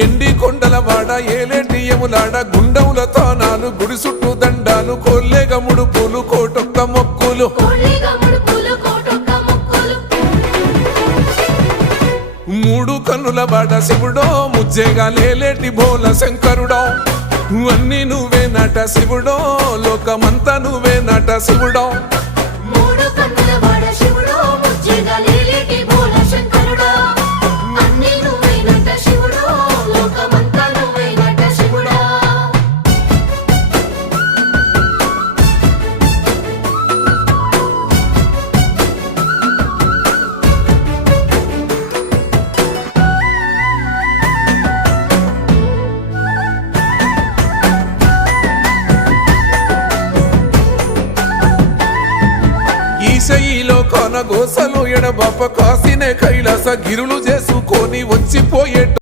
ఎండి కొండల వాడ ఏలేటి యములాడ గుండముల తానాలు గుడి చుట్టూ దండాలు కోల్లేగ ముడుపులు కోటొక్క మొక్కులు మూడు కన్నుల వాడ శివుడో ముజ్జేగా లేలేటి బోల శంకరుడో అన్ని నువ్వే నట శివుడో లోకమంతా నువ్వే నట శివుడో ఈశయిలో కొన గోసలు ఎడబాప కాసినే కైలాస గిరులు చేసుకొని వచ్చిపోయేట